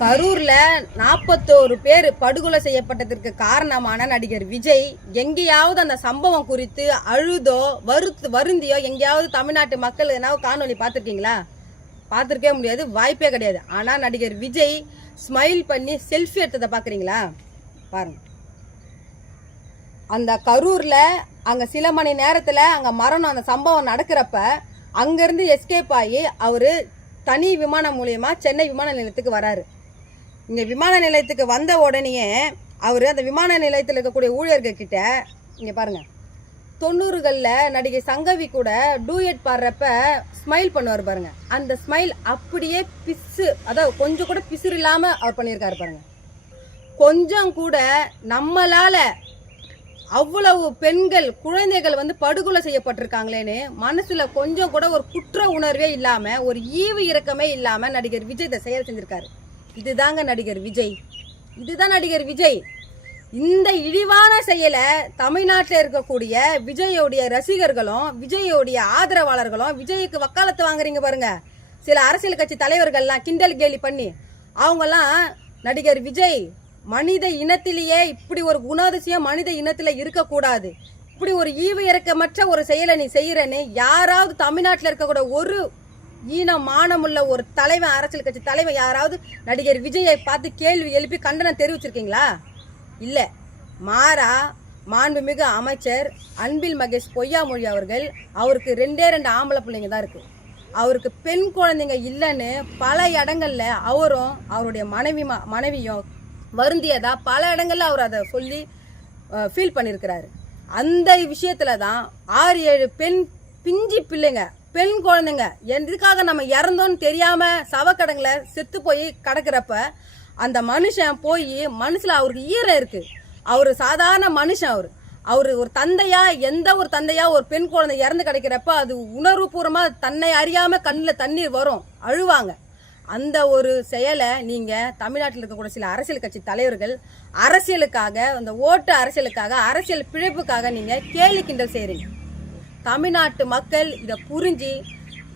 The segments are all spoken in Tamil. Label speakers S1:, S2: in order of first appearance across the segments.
S1: கரூர்ல நாற்பத்தோரு பேர் படுகொலை செய்யப்பட்டதற்கு காரணமான நடிகர் விஜய் எங்கேயாவது அந்த சம்பவம் குறித்து அழுதோ வருத்து வருந்தியோ எங்கேயாவது தமிழ்நாட்டு மக்கள் எதனாவது காணொலி பார்த்துருக்கீங்களா? பார்த்துருக்கவே முடியாது வாய்ப்பே கிடையாது. ஆனால் நடிகர் விஜய் ஸ்மைல் பண்ணி செல்ஃபி எடுத்ததை பார்க்குறீங்களா? பாருங்க. அந்த கரூரில் அங்கே சில மணி நேரத்தில் அங்கே மரணம் அந்த சம்பவம் நடக்கிறப்ப அங்கேருந்து எஸ்கேப் ஆகி அவர் தனி விமானம் மூலியமா சென்னை விமான நிலையத்துக்கு வராரு. இங்கே விமான நிலையத்துக்கு வந்த உடனேயே அவர் அந்த விமான நிலையத்தில் இருக்கக்கூடிய ஊழியர்கள் கிட்ட இங்கே பாருங்கள் தொண்ணூறுகளில் நடிகை சங்கவி கூட டூயட் பாடுறப்ப ஸ்மைல் பண்ணுவார் பாருங்க. அந்த ஸ்மைல் அப்படியே பிசு அதாவது கொஞ்சம் கூட பிசுறு இல்லாமல் அவர் பண்ணியிருக்காரு பாருங்க. கொஞ்சம் கூட நம்மளால் அவ்வளவு பெண்கள் குழந்தைகள் வந்து படுகொலை செய்யப்பட்டிருக்காங்களேன்னு மனசில் கொஞ்சம் கூட ஒரு குற்ற உணர்வே இல்லாமல் ஒரு ஈவு இறக்கமே இல்லாமல் நடிகர் விஜய் இதை செயல் செஞ்சிருக்காரு. இதுதாங்க நடிகர் விஜய். இதுதான் நடிகர் விஜய். இந்த இழிவான செயலை தமிழ்நாட்டில் இருக்கக்கூடிய விஜயோடைய ரசிகர்களும் விஜயோடைய ஆதரவாளர்களும் விஜய்க்கு வக்காலத்து வாங்குறீங்க பாருங்க. சில அரசியல் கட்சி தலைவர்கள்லாம் கிண்டல் கேலி பண்ணி அவங்கெல்லாம் நடிகர் விஜய் மனித இனத்திலேயே இப்படி ஒரு குணாதிசயம் மனித இனத்தில் இருக்கக்கூடாது. இப்படி ஒரு ஈவு இறக்கமற்ற ஒரு செயலை நீ செய்கிறேன்னு யாராவது தமிழ்நாட்டில் இருக்கக்கூடிய ஒரு ஈனம் மானமுள்ள ஒரு தலைவன் அரசியல் கட்சி தலைவன் யாராவது நடிகர் விஜயை பார்த்து கேள்வி எழுப்பி கண்டனம் தெரிவிச்சிருக்கீங்களா? இல்லை. மாறா மாண்புமிகு அமைச்சர் அன்பில் மகேஷ் பொய்யாமொழி அவர்கள் அவருக்கு ரெண்டே ரெண்டு ஆம்பளை பிள்ளைங்க தான் இருக்கு. அவருக்கு பெண் குழந்தைங்க இல்லைன்னு பல இடங்களில் அவரும் அவருடைய மனைவி ம- மனைவியும் வருந்தியதா பல இடங்களில் அவர் அதை சொல்லி ஃபீல் பண்ணியிருக்கிறாரு. அந்த விஷயத்துல தான் ஆறு ஏழு பெண் பிஞ்சி பிள்ளைங்க பெண் குழந்தைங்க. எதுக்காக நம்ம இறந்தோன்னு தெரியாம சவக்கடங்களை செத்து போய் கிடக்கிறப்ப அந்த மனுஷன் போய் மனசில் அவருக்கு ஈரம் இருக்கு. அவர் சாதாரண மனுஷன் அவர். அவர் ஒரு தந்தையா எந்த ஒரு தந்தையா ஒரு பெண் குழந்தை இறந்து கிடைக்கிறப்ப அது உணர்வுபூர்வமாக தன்னை அறியாம கண்ணில் தண்ணீர் வரும். அழுவாங்க. அந்த ஒரு செயலை நீங்க தமிழ்நாட்டில் இருக்கக்கூடிய சில அரசியல் கட்சி தலைவர்கள் அரசியலுக்காக அந்த ஓட்டு அரசியலுக்காக அரசியல் பிழைப்புக்காக நீங்க கேலி கிண்டல் செய்கிறீங்க தமிழ்நாட்டு மக்கள் இதை புரிஞ்சு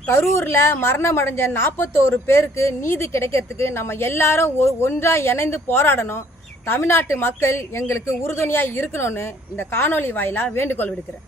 S1: கரூரில் மரணம் அடைஞ்ச நாற்பத்தோரு பேருக்கு நீதி கிடைக்கிறதுக்கு நம்ம எல்லாரும் ஒ- ஒன்றாக இணைந்து போராடணும். தமிழ்நாட்டு மக்கள் எங்களுக்கு உறுதுணையாக இருக்கணும்னு இந்த காணொளி வாயிலாக வேண்டுகோள் விடுக்கிறேன்.